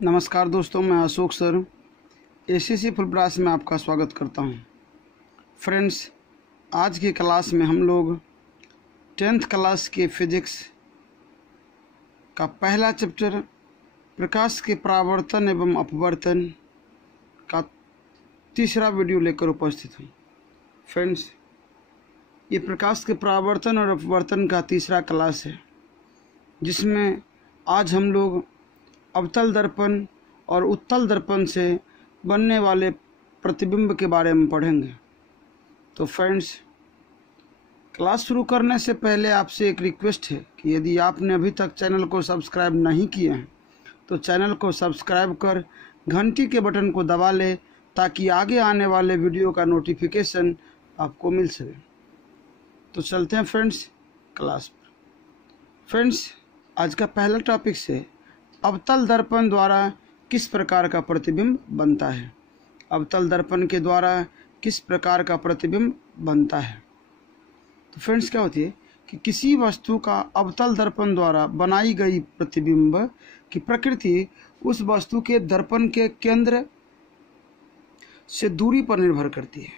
नमस्कार दोस्तों, मैं अशोक सर एसीसी फुलप्रास में आपका स्वागत करता हूं। फ्रेंड्स, आज की क्लास में हम लोग 10th क्लास के फिजिक्स का पहला चैप्टर प्रकाश के परावर्तन एवं अपवर्तन का तीसरा वीडियो लेकर उपस्थित हूं। फ्रेंड्स, ये प्रकाश के परावर्तन और अपवर्तन का तीसरा क्लास है, जिसमें आज हम लोग अवतल दर्पण और उत्तल दर्पण से बनने वाले प्रतिबिंब के बारे में पढ़ेंगे। तो फ्रेंड्स, क्लास शुरू करने से पहले आपसे एक रिक्वेस्ट है कि यदि आपने अभी तक चैनल को सब्सक्राइब नहीं किए हैं तो चैनल को सब्सक्राइब कर घंटी के बटन को दबा लें, ताकि आगे आने वाले वीडियो का नोटिफिकेशन आपको मिल सके। तो चलते हैं फ्रेंड्स क्लास पर। फ्रेंड्स, आज का पहला टॉपिक से अवतल दर्पण द्वारा किस प्रकार का प्रतिबिंब बनता है। अवतल दर्पण के द्वारा किस प्रकार का प्रतिबिंब बनता है। तो फ्रेंड्स, क्या होती है कि किसी वस्तु का अवतल दर्पण द्वारा बनाई गई प्रतिबिंब की प्रकृति उस वस्तु के दर्पण के केंद्र से दूरी पर निर्भर करती है।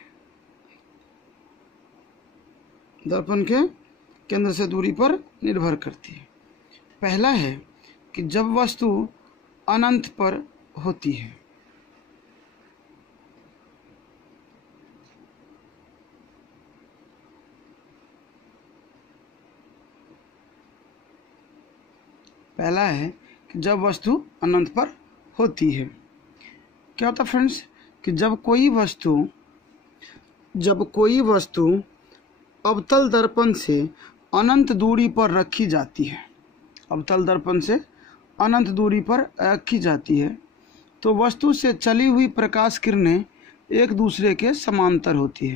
दर्पण के केंद्र से दूरी पर निर्भर करती है। पहला है कि जब वस्तु अनंत पर होती है। पहला है कि जब वस्तु अनंत पर होती है। क्या होता है फ्रेंड्स कि जब कोई वस्तु अवतल दर्पण से अनंत दूरी पर रखी जाती है, अवतल दर्पण से अनंत दूरी पर रखी जाती है, तो वस्तु से चली हुई प्रकाश किरणें एक दूसरे के समांतर होती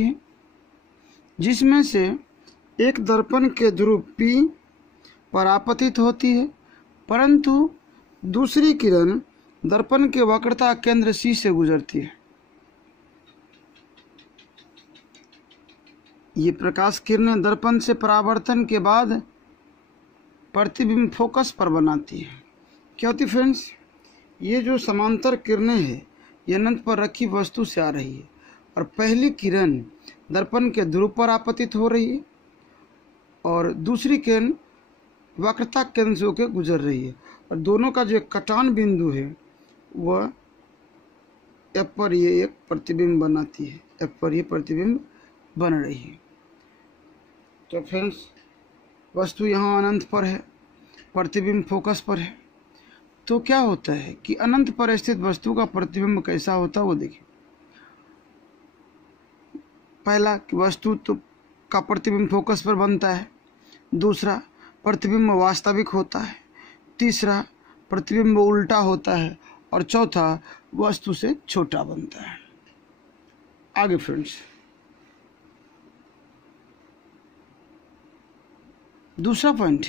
है, जिसमें से एक दर्पण के ध्रुव P पर आपतित होती है, परंतु दूसरी किरण दर्पण के वक्रता केंद्र C से गुजरती है। ये प्रकाश किरणें दर्पण से परावर्तन के बाद प्रतिबिंब फोकस पर बनाती है। क्या होती फ्रेंड्स, ये जो समांतर किरणें हैं ये अनंत पर रखी वस्तु से आ रही है, और पहली किरण दर्पण के ध्रुव पर आपतित हो रही है और दूसरी किरण वक्रता केंद्र से होकर गुजर रही है, और दोनों का जो कटान बिंदु है वह F पर ये एक प्रतिबिंब बनाती है, F पर ये प्रतिबिंब बन रही है। तो फ्रेंड्स, वस्तु यहाँ अनंत पर है, प्रतिबिंब फोकस पर है। तो क्या होता है कि अनंत पर स्थित वस्तु का प्रतिबिंब कैसा होता है वो देखिए। पहला कि वस्तु का प्रतिबिंब फोकस पर बनता है, दूसरा प्रतिबिंब वास्तविक होता है, तीसरा प्रतिबिंब उल्टा होता है, और चौथा वस्तु से छोटा बनता है। आगे फ्रेंड्स, दूसरा पॉइंट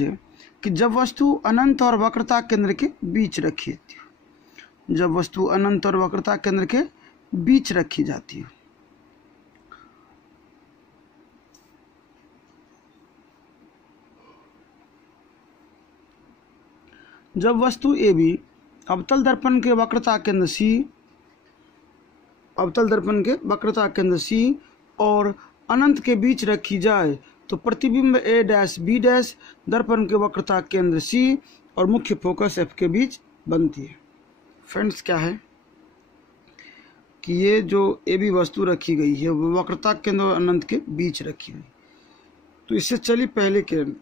है कि जब वस्तु अनंत और वक्रता केंद्र के बीच रखी जाती है, जब वस्तु अनंत और वक्रता केंद्र के बीच रखी जाती है। जब वस्तु AB अवतल दर्पण के वक्रता केंद्र C और अनंत के बीच रखी जाए तो प्रतिबिंब A' B' दर्पण के वक्रता केंद्र C और मुख्य फोकस F के बीच बनती है। फ्रेंड्स, क्या है कि ये जो AB वस्तु रखी गई है वो वक्रता केंद्र और अनंत के बीच रखी गई, तो इससे चली पहले किरण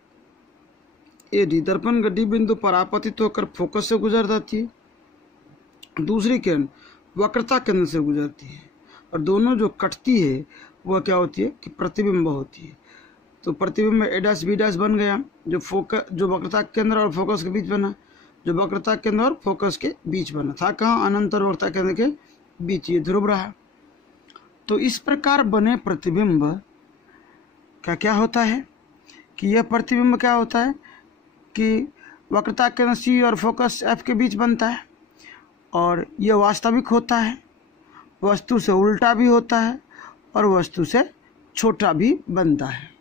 AD दर्पण के D बिंदु पर आपतित होकर फोकस से गुजर जाती है, दूसरी किरण वक्रता केंद्र से गुजरती है, और दोनों जो कटती है वह क्या होती है कि प्रतिबिंब होती है। तो प्रतिबिंब A' B' बन गया, जो वक्रता केंद्र और फोकस के बीच बना, जो वक्रता केंद्र और फोकस के बीच बना था। कहाँ? अनंत और वक्रता केंद्र के बीच ये ध्रुव रहा। तो इस प्रकार बने प्रतिबिंब का क्या होता है कि यह प्रतिबिंब क्या होता है कि वक्रता केंद्र C और फोकस F के बीच बनता है, और यह वास्तविक होता है, वस्तु से उल्टा भी होता है और वस्तु से छोटा भी बनता है।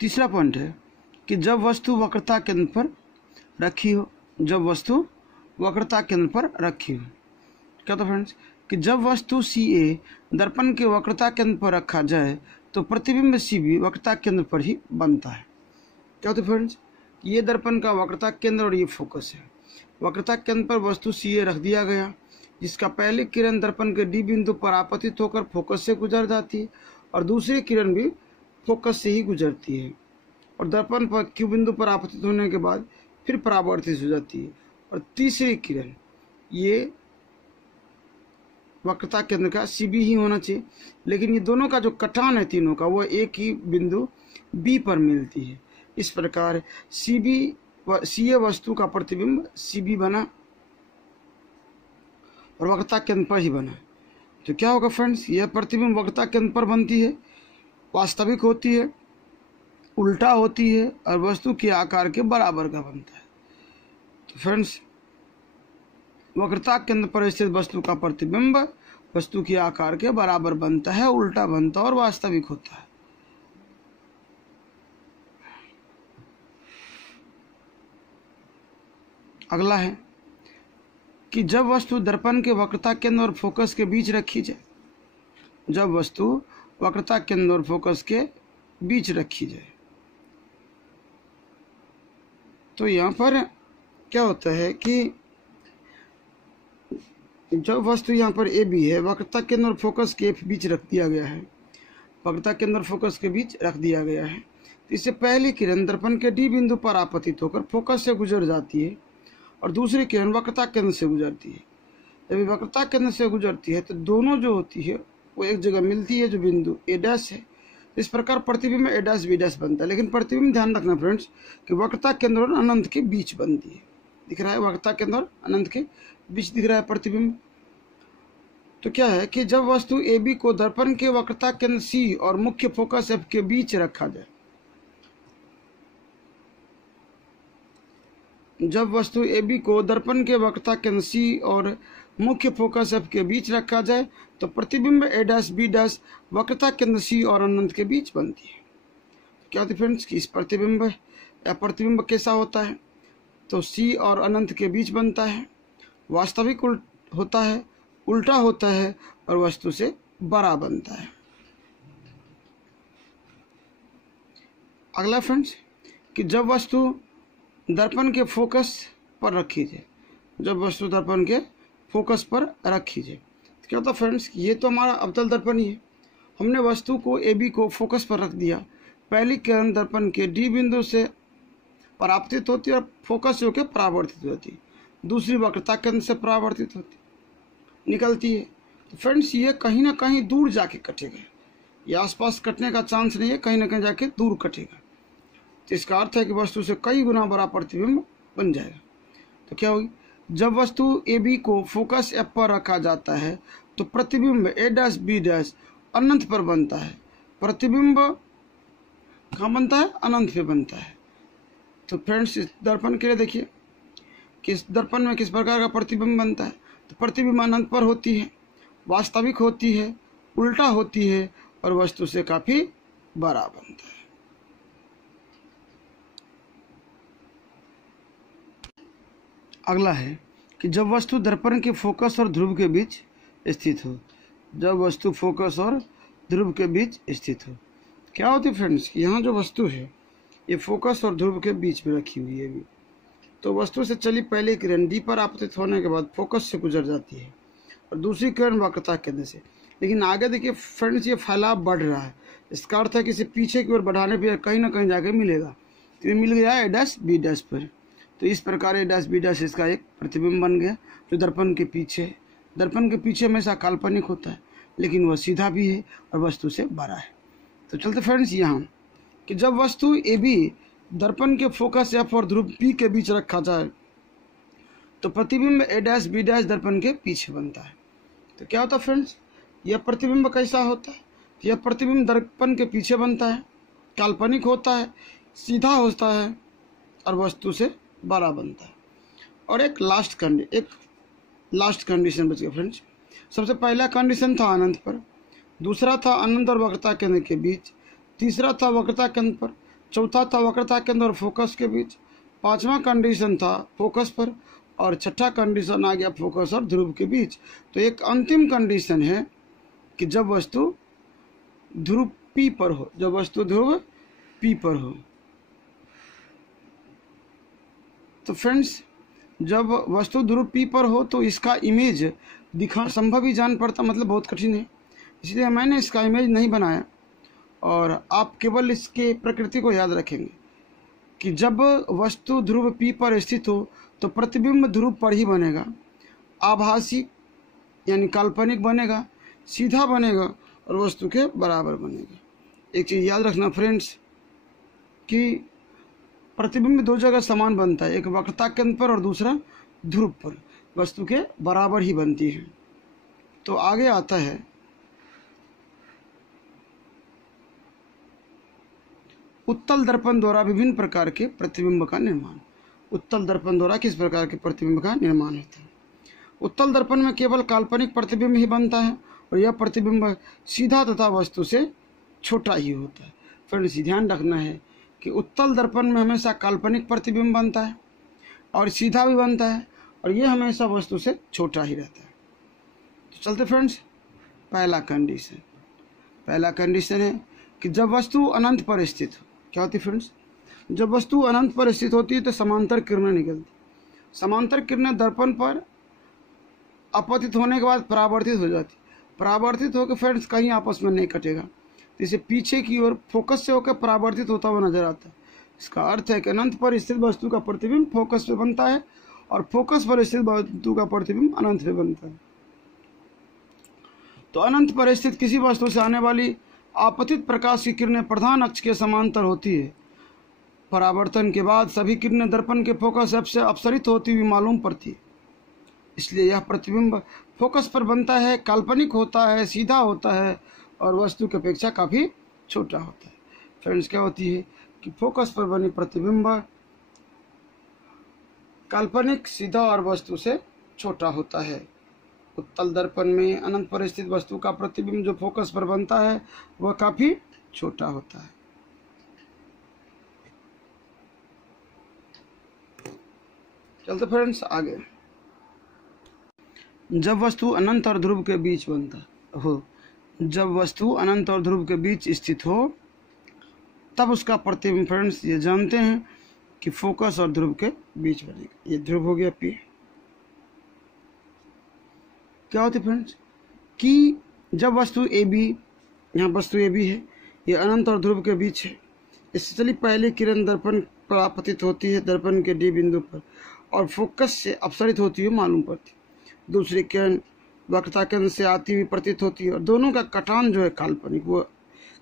तीसरा पॉइंट है कि जब वस्तु वक्रता केंद्र पर रखी हो, जब वस्तु वक्रता केंद्र पर रखी हो। क्या तो फ्रेंड्स कि जब वस्तु CA दर्पण के वक्रता केंद्र पर रखा जाए तो प्रतिबिंब CB वक्रता केंद्र पर ही बनता है। क्या होता है फ्रेंड्स, ये दर्पण का वक्रता केंद्र और ये फोकस है। वक्रता केंद्र पर वस्तु CA रख दिया गया, जिसका पहली किरण दर्पण के D बिंदु पर आपतित होकर फोकस से गुजर जाती है और दूसरी किरण भी फोकस से ही गुजरती है और दर्पण पर Q बिंदु पर आपतित होने के बाद फिर परावर्तित हो जाती है। और तीसरी किरण ये वक्रता केंद्र का CB ही होना चाहिए, लेकिन ये दोनों का जो कटान है तीनों का वो एक ही बिंदु B पर मिलती है। इस प्रकार CA वस्तु का प्रतिबिंब CB बना और वक्रता केंद्र पर ही बना। तो क्या होगा फ्रेंड्स, यह प्रतिबिंब वक्रता केंद्र पर बनती है, वास्तविक होती है, उल्टा होती है और वस्तु के आकार के बराबर का बनता है। तो फ्रेंड्स वक्रता केंद्र पर स्थित वस्तु का प्रतिबिंब वस्तु के आकार के बराबर बनता है, उल्टा बनता है और वास्तविक होता है। अगला है कि जब वस्तु दर्पण के वक्रता केंद्र और फोकस के बीच रखी जाए, जब वस्तु वक्रता केंद्र और फोकस के बीच रखी जाए तो यहाँ पर क्या होता है कि जब वस्तु यहाँ पर AB है, वक्रता केंद्र और फोकस के बीच रख दिया गया है, वक्रता केंद्र और फोकस के बीच रख दिया गया है, तो इससे पहली किरण दर्पण के D बिंदु पर आपतित होकर फोकस से गुजर जाती है और दूसरी किरण वक्रता केंद्र से गुजरती है। जब वक्रता केंद्र से गुजरती है तो दोनों जो होती है वो एक जगह मिलती है जो बिंदु A' है। इस प्रकार प्रतिबिंब A', B' बनता है, लेकिन प्रतिबिंब ध्यान रखना फ्रेंड्स कि वक्रता केंद्र और अनंत के बीच बनती है। दिख रहा है वक्रता केंद्र और अनंत के बीच दिख रहा है प्रतिबिंब। तो क्या है कि जब वस्तु AB को दर्पण के वक्रता केंद्र C और मुख्य फोकस F के बीच रखा जाए, जब वस्तु AB को दर्पण के वक्रता केंद्र C और मुख्य फोकस F के बीच रखा जाए तो प्रतिबिंब A', B' वक्रता केंद्र C और अनंत के बीच बनती है। क्या होती है फ्रेंड्स कि इस प्रतिबिंब कैसा होता है, तो C और अनंत के बीच बनता है, वास्तविक होता है, उल्टा होता है और वस्तु से बड़ा बनता है। अगला फ्रेंड्स कि जब वस्तु दर्पण के फोकस पर रखी जाए, जब वस्तु दर्पण के फोकस पर रखी जाए तो क्या होता है फ्रेंड्स, ये तो हमारा अवतल दर्पण ही है। हमने वस्तु को AB को फोकस पर रख दिया, पहली किरण दर्पण के D बिंदु से परावर्तित होती है और फोकस से होकर परावर्तित होती है, दूसरी वक्रता केंद्र से परावर्तित होती निकलती है। तो फ्रेंड्स ये कहीं ना कहीं दूर जाके कटेगा, ये आसपास कटने का चांस नहीं है, कहीं ना कहीं जाके दूर कटेगा। तो इसका अर्थ है कि वस्तु से कई गुना बड़ा प्रतिबिंब बन जाएगा। तो क्या होगी, जब वस्तु AB को फोकस F पर रखा जाता है तो प्रतिबिंब A', B' अनंत पर बनता है। प्रतिबिंब कहाँ बनता है, अनंत पे बनता है। तो फ्रेंड्स इस दर्पण के लिए देखिए कि इस दर्पण में किस प्रकार का प्रतिबिंब बनता है, तो प्रतिबिंब अनंत पर होती है, वास्तविक होती है, उल्टा होती है और वस्तु से काफी बड़ा बनता है। अगला है कि जब वस्तु दर्पण के फोकस और ध्रुव के बीच स्थित हो, जब वस्तु फोकस और ध्रुव के बीच स्थित हो। क्या होती है फ्रेंड्स, यहाँ जो वस्तु है ये फोकस और ध्रुव के बीच में रखी हुई है भी। तो वस्तु से चली पहली किरण D पर आपतित होने के बाद फोकस से गुजर जाती है और दूसरी किरण वक्रता केंद्र से। लेकिन आगे देखिए फ्रेंड्स ये फैलाव बढ़ रहा है, इसका अर्थ है कि इसे पीछे की ओर बढ़ाने पर कहीं ना कहीं जाके मिलेगा। तो ये मिल गया A', B' पर। तो इस प्रकार A', B' इसका एक प्रतिबिंब बन गया जो दर्पण के पीछे है। दर्पण के पीछे हमेशा काल्पनिक होता है, लेकिन वह सीधा भी है और वस्तु से बड़ा है। तो चलते फ्रेंड्स यहाँ कि जब वस्तु AB दर्पण के फोकस F और ध्रुव P के बीच रखा जाए तो प्रतिबिंब A', B' दर्पण के पीछे बनता है। तो क्या होता है फ्रेंड्स, यह प्रतिबिंब कैसा होता है, यह प्रतिबिंब दर्पण के पीछे बनता है, काल्पनिक होता है, सीधा होता है और वस्तु से बड़ा बनता है। और एक लास्ट खंड, एक लास्ट कंडीशन बच गया फ्रेंड्स। सबसे पहला कंडीशन था अनंत पर, दूसरा था अनंत और वक्रता केंद्र के बीच, तीसरा था वक्रता केंद्र पर, चौथा था वक्रता केंद्र और फोकस के बीच, पांचवा कंडीशन था फोकस पर, और छठा कंडीशन आ गया फोकस और ध्रुव के बीच। तो एक अंतिम कंडीशन है कि जब वस्तु ध्रुव P पर हो, जब वस्तु ध्रुव P पर हो। तो फ्रेंड्स, जब वस्तु ध्रुव P पर हो तो इसका इमेज दिखाना संभव ही जान पड़ता, मतलब बहुत कठिन है, इसलिए मैंने इसका इमेज नहीं बनाया। और आप केवल इसके प्रकृति को याद रखेंगे कि जब वस्तु ध्रुव P पर स्थित हो तो प्रतिबिंब ध्रुव पर ही बनेगा, आभासी यानी काल्पनिक बनेगा, सीधा बनेगा और वस्तु के बराबर बनेगा। एक चीज़ याद रखना फ्रेंड्स कि प्रतिबिंब दो जगह समान बनता है, एक वक्रता केंद्र पर और दूसरा ध्रुव पर, वस्तु के बराबर ही बनती है। तो आगे आता है उत्तल दर्पण द्वारा विभिन्न प्रकार के प्रतिबिंब का निर्माण। उत्तल दर्पण द्वारा किस प्रकार के प्रतिबिंब का निर्माण होता है? उत्तल दर्पण में केवल काल्पनिक प्रतिबिंब ही बनता है और यह प्रतिबिंब सीधा तथा वस्तु से छोटा ही होता है। फ्रेंड्स, ध्यान रखना है कि उत्तल दर्पण में हमेशा काल्पनिक प्रतिबिंब बनता है और सीधा भी बनता है और यह हमेशा वस्तु से छोटा ही रहता है। तो चलते फ्रेंड्स, पहला कंडीशन है कि जब वस्तु अनंत पर स्थित हो। क्या होती है फ्रेंड्स? जब वस्तु अनंत पर स्थित होती है तो समांतर किरणें निकलती। समांतर किरणें दर्पण पर अपतित होने के बाद परावर्तित हो जाती। परावर्तित होकर फ्रेंड्स कहीं आपस में नहीं कटेगा, इसे पीछे की ओर फोकस से होकर परावर्तित होता हुआ नजर आता है। इसका अर्थ है कि अनंत पर स्थित वस्तु का प्रतिबिंब फोकस पे बनता है और फोकस पर स्थित वस्तु का प्रतिबिंब अनंत पे बनता है। तो अनंत पर स्थित किसी वस्तु से आने वाली आपतित प्रकाश की किरणें प्रधान अक्ष के समांतर होती है। परावर्तन के बाद सभी किरणें दर्पण के फोकस से अपसरित होती हुई मालूम पड़ती है। इसलिए यह प्रतिबिंब फोकस पर बनता है, काल्पनिक होता है, सीधा होता है और वस्तु की अपेक्षा काफ़ी छोटा होता है। फ्रेंड्स, क्या होती है कि फोकस पर बनी प्रतिबिंब काल्पनिक, सीधा और वस्तु से छोटा होता है। उत्तल दर्पण में अनंत पर स्थित वस्तु का प्रतिबिंब जो फोकस पर बनता है वह काफी छोटा होता है। चलते फ्रेंड्स आगे। जब वस्तु अनंत और ध्रुव के बीच बनता हो, जब वस्तु अनंत और ध्रुव के बीच स्थित हो तब उसका प्रतिबिंब फ्रेंड्स ये जानते हैं कि फोकस और ध्रुव के बीच बनेगा। ये ध्रुव हो गया P। क्या होती है फ्रेंड्स कि जब वस्तु AB, यहाँ वस्तु AB है, ये अनंत और ध्रुव के बीच है। इससे चली पहली किरण दर्पण पर आपतित होती है दर्पण के D बिंदु पर और फोकस से अपसरित होती हुई मालूम पड़ती है। दूसरी किरण वक्रता केंद्र से आती हुई प्रतीत होती है और दोनों का कटान जो है काल्पनिक, वो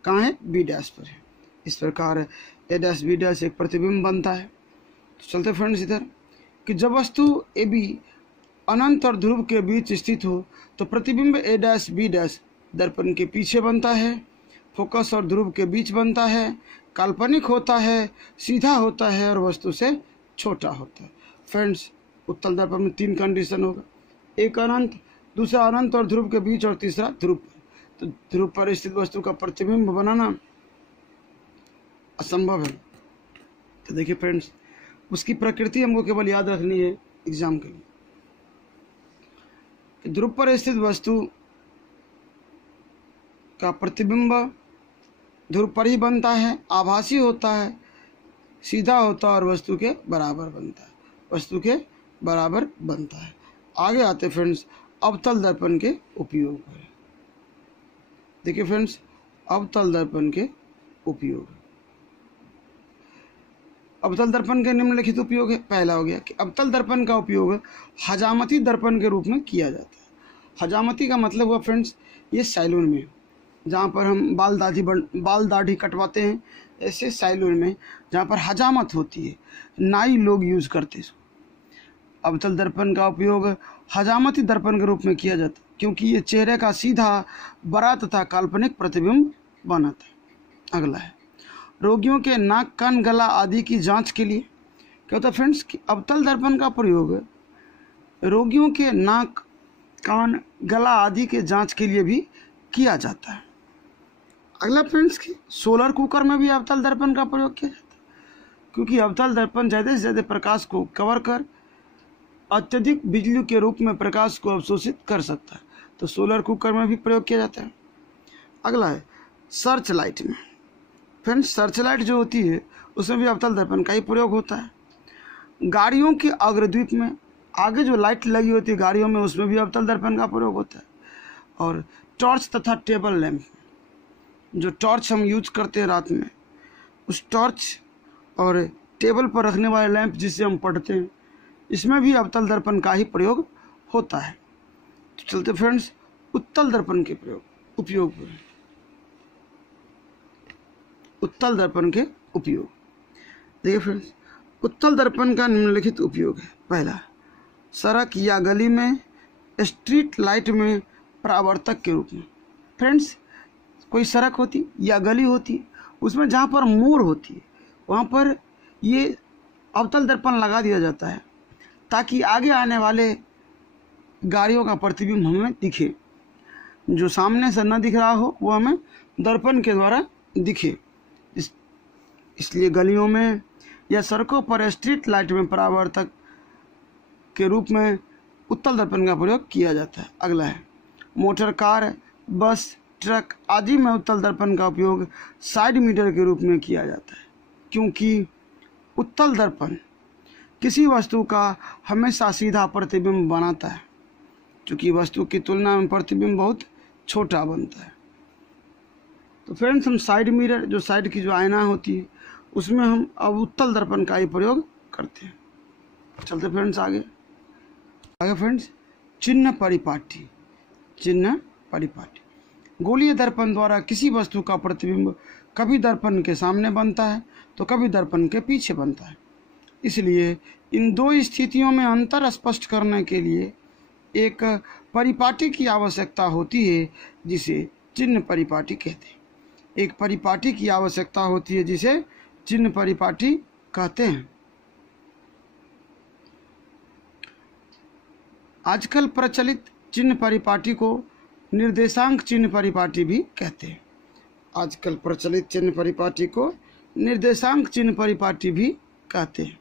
कहाँ है? B' पर है। इस प्रकार A', B' एक प्रतिबिंब बनता है। तो चलते फ्रेंड्स इधर कि जब वस्तु AB अनंत और ध्रुव के बीच स्थित हो तो प्रतिबिंब A', B' दर्पण के पीछे बनता है, फोकस और ध्रुव के बीच बनता है, काल्पनिक होता है, सीधा होता है और वस्तु से छोटा होता है। फ्रेंड्स, उत्तल दर्पण में 3 कंडीशन होगा, एक अनंत, दूसरा अनंत और ध्रुव के बीच और तीसरा ध्रुव पर। तो ध्रुव पर स्थित वस्तु का प्रतिबिंब बनाना असंभव है। तो देखिए फ्रेंड्स, उसकी प्रकृति हमको केवल याद रखनी है एग्जाम के लिए। ध्रुव पर स्थित वस्तु का प्रतिबिंब ध्रुव पर ही बनता है, आभासी होता है, सीधा होता है और वस्तु के बराबर बनता है, वस्तु के बराबर बनता है। आगे आते फ्रेंड्स अवतल दर्पण के उपयोग पर। देखिए फ्रेंड्स, अवतल दर्पण के उपयोग। अवतल दर्पण के निम्नलिखित उपयोग है। पहला हो गया कि अवतल दर्पण का उपयोग हजामती दर्पण के रूप में किया जाता है। हजामती का मतलब हुआ फ्रेंड्स ये सैलून में, जहाँ पर हम बाल दाढ़ी कटवाते हैं, ऐसे सैलून में जहाँ पर हजामत होती है, नाई लोग यूज़ करते हैं। अवतल दर्पण का उपयोग हजामती दर्पण के रूप में किया जाता है क्योंकि ये चेहरे का सीधा, बड़ा तथा काल्पनिक प्रतिबिंब बनाता है। अगला है रोगियों के नाक, कान, गला आदि की जांच के लिए। क्या होता है फ्रेंड्स कि अवतल दर्पण का प्रयोग रोगियों के नाक, कान, गला आदि के जांच के लिए भी किया जाता है। अगला फ्रेंड्स कि सोलर कुकर में भी अवतल दर्पण का प्रयोग किया जाता है, क्योंकि अवतल दर्पण ज़्यादा से ज़्यादा प्रकाश को कवर कर अत्यधिक बिजली के रूप में प्रकाश को अवशोषित कर सकता है, तो सोलर कुकर में भी प्रयोग किया जाता है। अगला है सर्च लाइट में। फ्रेंड्स सर्च लाइट जो होती है उसमें भी अवतल दर्पण का ही प्रयोग होता है। गाड़ियों के अग्रद्वीप में आगे जो लाइट लगी होती है गाड़ियों में, उसमें भी अवतल दर्पण का प्रयोग होता है। और टॉर्च तथा टेबल लैंप, जो टॉर्च हम यूज करते हैं रात में, उस टॉर्च और टेबल पर रखने वाले लैंप जिससे हम पढ़ते हैं, इसमें भी अवतल दर्पण का ही प्रयोग होता है। तो चलते फ्रेंड्स उत्तल दर्पण के उपयोग पर। उत्तल दर्पण के उपयोग देखिए फ्रेंड्स, उत्तल दर्पण का निम्नलिखित उपयोग है। पहला, सड़क या गली में स्ट्रीट लाइट में परावर्तक के रूप में। फ्रेंड्स कोई सड़क होती या गली होती, उसमें जहाँ पर मोड़ होती है वहाँ पर ये अवतल दर्पण लगा दिया जाता है ताकि आगे आने वाले गाड़ियों का प्रतिबिंब हमें दिखे। जो सामने से न दिख रहा हो वो हमें दर्पण के द्वारा दिखे। इसलिए गलियों में या सड़कों पर स्ट्रीट लाइट में परावर्तक के रूप में उत्तल दर्पण का प्रयोग किया जाता है। अगला है मोटर कार, बस, ट्रक आदि में उत्तल दर्पण का उपयोग साइड मिरर के रूप में किया जाता है, क्योंकि उत्तल दर्पण किसी वस्तु का हमेशा सीधा प्रतिबिंब बनाता है, क्योंकि वस्तु की तुलना में प्रतिबिंब बहुत छोटा बनता है। तो फ्रेंड्स हम साइड मिरर, जो साइड की जो आईना होती है, उसमें हम अब उत्तल दर्पण का ही प्रयोग करते हैं। चलते फ्रेंड्स आगे फ्रेंड्स चिन्ह परिपाटी। चिन्ह परिपाटी गोलीय दर्पण द्वारा किसी वस्तु का प्रतिबिंब कभी दर्पण के सामने बनता है तो कभी दर्पण के पीछे बनता है। इसलिए इन दो स्थितियों में अंतर स्पष्ट करने के लिए एक परिपाटी की आवश्यकता होती है जिसे चिन्ह परिपाटी कहते हैं। एक परिपाटी की आवश्यकता होती है जिसे चिन्ह परिपाटी कहते हैं। आजकल प्रचलित चिन्ह परिपाटी को निर्देशांक चिन्ह परिपाटी भी कहते हैं। आजकल प्रचलित चिन्ह परिपाटी को निर्देशांक चिन्ह परिपाटी भी कहते हैं।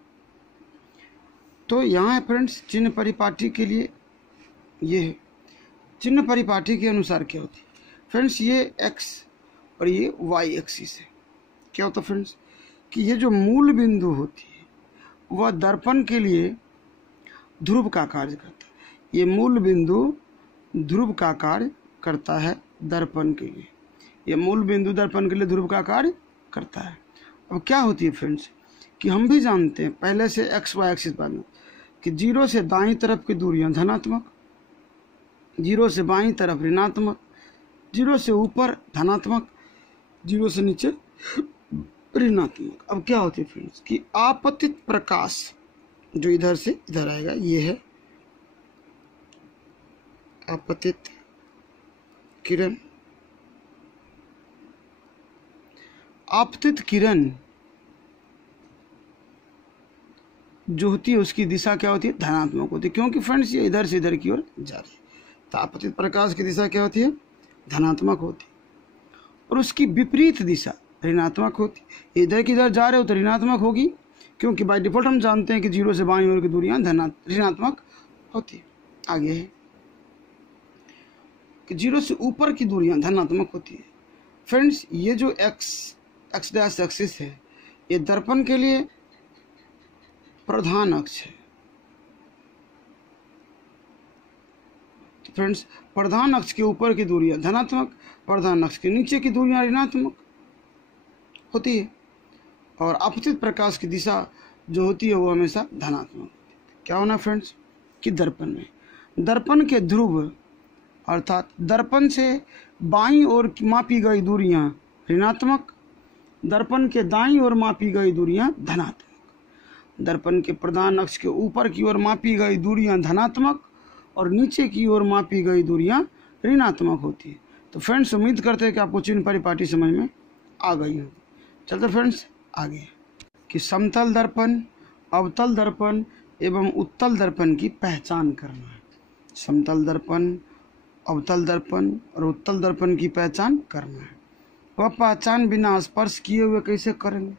तो यहाँ है फ्रेंड्स चिन्ह परिपाटी के लिए ये है। चिन्ह परिपाटी के अनुसार क्या होती है फ्रेंड्स, ये x और ये y एक्सिस है। क्या होता है फ्रेंड्स कि ये जो मूल बिंदु होती है वह दर्पण के लिए ध्रुव का कार्य करता है। ये मूल बिंदु ध्रुव का कार्य करता है दर्पण के लिए। ये मूल बिंदु दर्पण के लिए ध्रुव का कार्य करता है। अब क्या होती है फ्रेंड्स कि हम भी जानते हैं पहले से एक्स वाई एक्सिस बना कि जीरो से दाईं तरफ की दूरियां धनात्मक, जीरो से बाईं तरफ ऋणात्मक, जीरो से ऊपर धनात्मक, जीरो से नीचे ऋणात्मक। अब क्या होती है फ्रेंड्स कि आपतित प्रकाश जो इधर से इधर आएगा, ये है आपतित किरण। आपतित किरण जो होती है उसकी दिशा क्या होती है, धनात्मक होती है, क्योंकि फ्रेंड्स ये इधर से इधर की ओर जा रही है। तो आपतित प्रकाश की दिशा क्या होती है, धनात्मक होती है। और उसकी विपरीत दिशा ऋणात्मक होती है। इधर की इधर जा रहे हो तो ऋणात्मक होगी, क्योंकि बाय डिफॉल्ट हम जानते हैं कि जीरो से बाईं ओर की दूरियां ऋणात्मक होती है। आगे है कि जीरो से ऊपर की दूरियां धनात्मक होती है। फ्रेंड्स ये जो एक्स डैश एक्सिस है ये दर्पण के लिए प्रधान अक्ष है। तो फ्रेंड्स प्रधान अक्ष के ऊपर की दूरियां धनात्मक, प्रधान अक्ष के नीचे की दूरियां ऋणात्मक होती है। और आपतित प्रकाश की दिशा जो होती है वो हमेशा धनात्मक होती है। क्या होना फ्रेंड्स कि दर्पण के ध्रुव अर्थात दर्पण से बाईं ओर मापी गई दूरियां ऋणात्मक, दर्पण के दाईं ओर मापी गई दूरियां धनात्मक। दर्पण के प्रधान अक्ष के ऊपर की ओर मापी गई दूरियां धनात्मक और नीचे की ओर मापी गई दूरियां ऋणात्मक होती है। तो फ्रेंड्स उम्मीद करते हैं कि आपको चिन्ह परिपाटी समझ में आ गई होगी। चलते फ्रेंड्स आगे कि समतल दर्पण, अवतल दर्पण, एवं उत्तल दर्पण की पहचान करना है। समतल दर्पण, अवतल दर्पण और उत्तल दर्पण की पहचान करना है। वह पहचान बिना स्पर्श किए हुए कैसे करेंगे?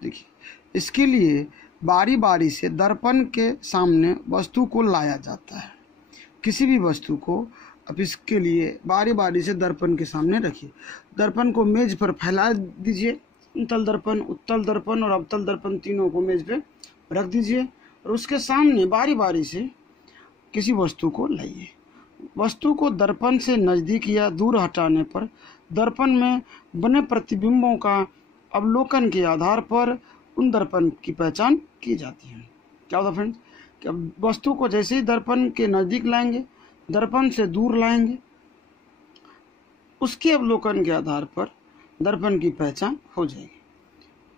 देखिए, इसके लिए बारी बारी से दर्पण के सामने वस्तु को लाया जाता है। किसी भी वस्तु को अब इसके लिए बारी बारी से दर्पण के सामने रखिए। दर्पण को मेज पर फैला दीजिए। समतल दर्पण, उत्तल दर्पण और अवतल दर्पण तीनों को मेज पे रख दीजिए और उसके सामने बारी बारी से किसी वस्तु को लाइए। वस्तु को दर्पण से नज़दीक या दूर हटाने पर दर्पण में बने प्रतिबिंबों का अवलोकन के आधार पर उन दर्पण की पहचान की जाती है। क्या होता है फ्रेंड्स कि अब वस्तु को जैसे ही दर्पण के नज़दीक लाएंगे, दर्पण से दूर लाएंगे, उसके अवलोकन के आधार पर दर्पण की पहचान हो जाएगी।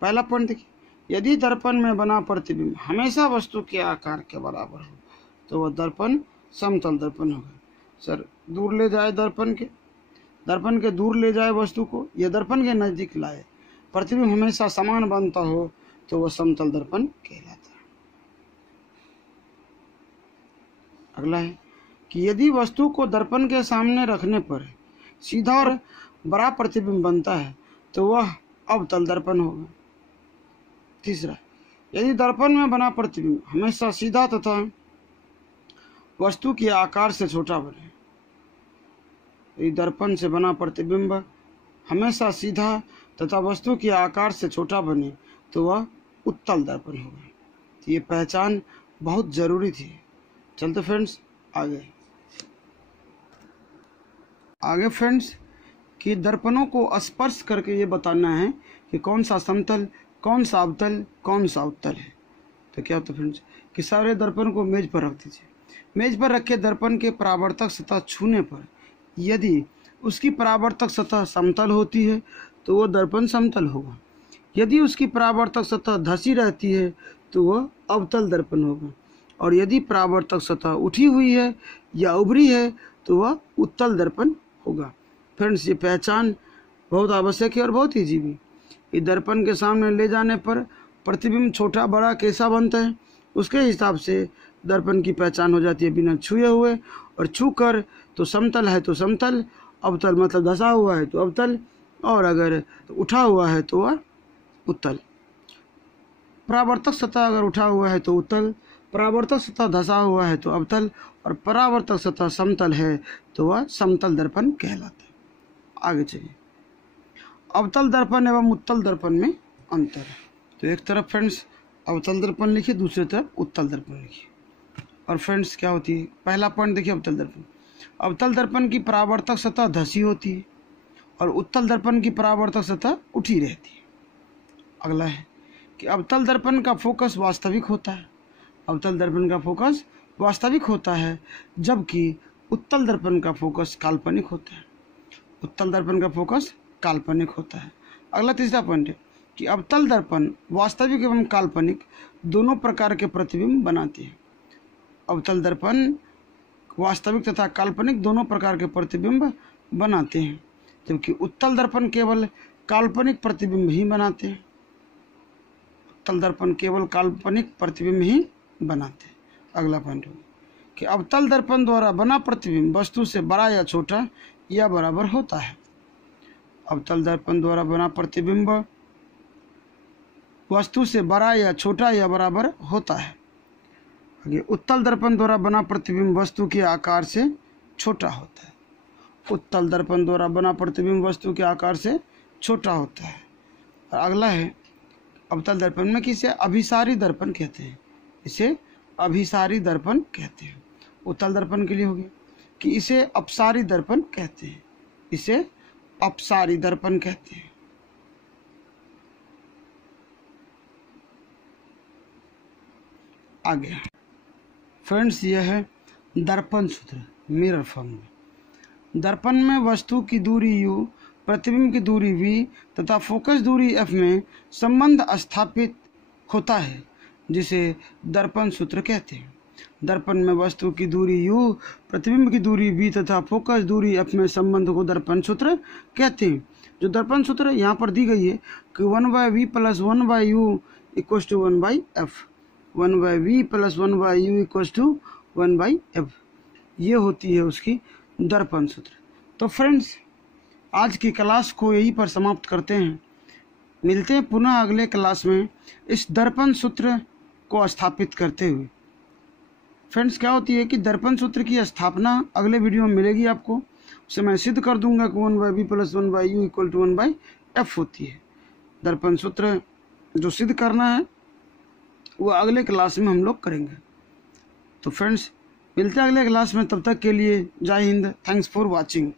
पहला पॉइंट देखिए, यदि दर्पण में बना प्रतिबिंब हमेशा वस्तु के आकार के बराबर हो तो वह दर्पण समतल दर्पण होगा। सर, दूर ले जाए दर्पण के दूर ले जाए वस्तु को या दर्पण के नज़दीक लाए, प्रतिबिंब हमेशा समान बनता हो तो वह समतल दर्पण कहलाता है। अगला है कि यदि वस्तु को दर्पण के सामने रखने पर सीधा और बड़ा प्रतिबिंब बनता है तो वह अवतल दर्पण होगा। तीसरा, यदि दर्पण में बना प्रतिबिंब हमेशा सीधा तथा वस्तु के आकार से छोटा बने, यदि दर्पण से बना प्रतिबिंब हमेशा सीधा तथा वस्तु के आकार से छोटा बने तो वह उत्तल दर्पण होगा। तो ये पहचान बहुत ज़रूरी थी। चलते फ्रेंड्स आगे फ्रेंड्स कि दर्पणों को स्पर्श करके ये बताना है कि कौन सा समतल, कौन सा अवतल, कौन सा उत्तल है। तो क्या होता है फ्रेंड्स कि सारे दर्पण को मेज पर रख दीजिए। मेज पर रखे दर्पण के परावर्तक सतह छूने पर यदि उसकी परावर्तक सतह समतल होती है तो वह दर्पण समतल होगा। यदि उसकी परावर्तक सतह धसी रहती है तो वह अवतल दर्पण होगा। और यदि परावर्तक सतह उठी हुई है या उभरी है तो वह उत्तल दर्पण होगा। फ्रेंड्स, ये पहचान बहुत आवश्यक है और बहुत ईजी भी। ये दर्पण के सामने ले जाने पर प्रतिबिंब छोटा बड़ा कैसा बनता है उसके हिसाब से दर्पण की पहचान हो जाती है बिना छुए हुए। और छू कर तो समतल है तो समतल, अवतल मतलब धसा हुआ है तो अवतल, और अगर उठा हुआ है तो वह उत्तल। परावर्तक सतह अगर उठा हुआ है तो उत्तल, परावर्तक सतह धसा हुआ है तो अवतल, और परावर्तक सतह समतल है तो वह समतल दर्पण कहलाता है। आगे चलिए, अवतल दर्पण एवं उत्तल दर्पण में अंतर है। तो एक तरफ फ्रेंड्स अवतल दर्पण लिखिए, दूसरी तरफ उत्तल दर्पण लिखिए। और फ्रेंड्स क्या होती है, पहला पॉइंट देखिए, अवतल दर्पण। अवतल दर्पण की परावर्तक सतह धसी होती है और उत्तल दर्पण की परावर्तक सतह उठी रहती है। अगला है कि अवतल दर्पण का फोकस वास्तविक होता है। अवतल दर्पण का फोकस वास्तविक होता है जबकि उत्तल दर्पण का फोकस काल्पनिक होता है। उत्तल दर्पण का फोकस काल्पनिक होता है। अगला तीसरा पॉइंट है कि अवतल दर्पण वास्तविक एवं काल्पनिक दोनों प्रकार के प्रतिबिंब बनाते हैं। अवतल दर्पण वास्तविक तथा काल्पनिक दोनों प्रकार के प्रतिबिंब बनाते हैं जबकि उत्तल दर्पण केवल काल्पनिक प्रतिबिंब ही बनाते हैं। उत्तल दर्पण केवल काल्पनिक प्रतिबिंब ही बनाते हैं। अगला पॉइंट हो कि अवतल दर्पण द्वारा बना प्रतिबिंब वस्तु से बड़ा या छोटा या बराबर होता है। अवतल दर्पण द्वारा बना प्रतिबिंब वस्तु से बड़ा या छोटा या बराबर होता है। आगे, उत्तल दर्पण द्वारा बना प्रतिबिंब वस्तु के आकार से छोटा होता है। उत्तल दर्पण द्वारा बना प्रतिबिंब वस्तु के आकार से छोटा होता है। और अगला है अवतल दर्पण में किसे अभिसारी दर्पण कहते हैं। इसे अभिसारी दर्पण कहते हैं। उत्तल दर्पण के लिए हो गया कि इसे अपसारी दर्पण कहते हैं। इसे अपसारी दर्पण कहते हैं। आगे फ्रेंड्स, यह है दर्पण सूत्र मिरर फॉर्म। दर्पण में वस्तु की दूरी u, प्रतिबिंब की दूरी v तथा फोकस दूरी f में संबंध स्थापित होता है जिसे दर्पण सूत्र कहते हैं। दर्पण में वस्तु की दूरी u, प्रतिबिंब की दूरी v तथा फोकस दूरी f में संबंध को दर्पण सूत्र कहते हैं। जो दर्पण सूत्र यहाँ पर दी गई है कि 1/v + 1/u = 1/f। 1/v plus 1/u equals to 1/f। ये होती है उसकी दर्पण सूत्र। तो फ्रेंड्स, आज की क्लास को यहीं पर समाप्त करते हैं। मिलते हैं पुनः अगले क्लास में इस दर्पण सूत्र को स्थापित करते हुए। फ्रेंड्स, क्या होती है कि दर्पण सूत्र की स्थापना अगले वीडियो में मिलेगी आपको। उसे मैं सिद्ध कर दूंगा कि 1/v plus 1/u equal to 1/f होती है। दर्पण सूत्र जो सिद्ध करना है वो अगले क्लास में हम लोग करेंगे। तो फ्रेंड्स, मिलते हैं अगले क्लास में। तब तक के लिए जय हिंद। Thanks for watching.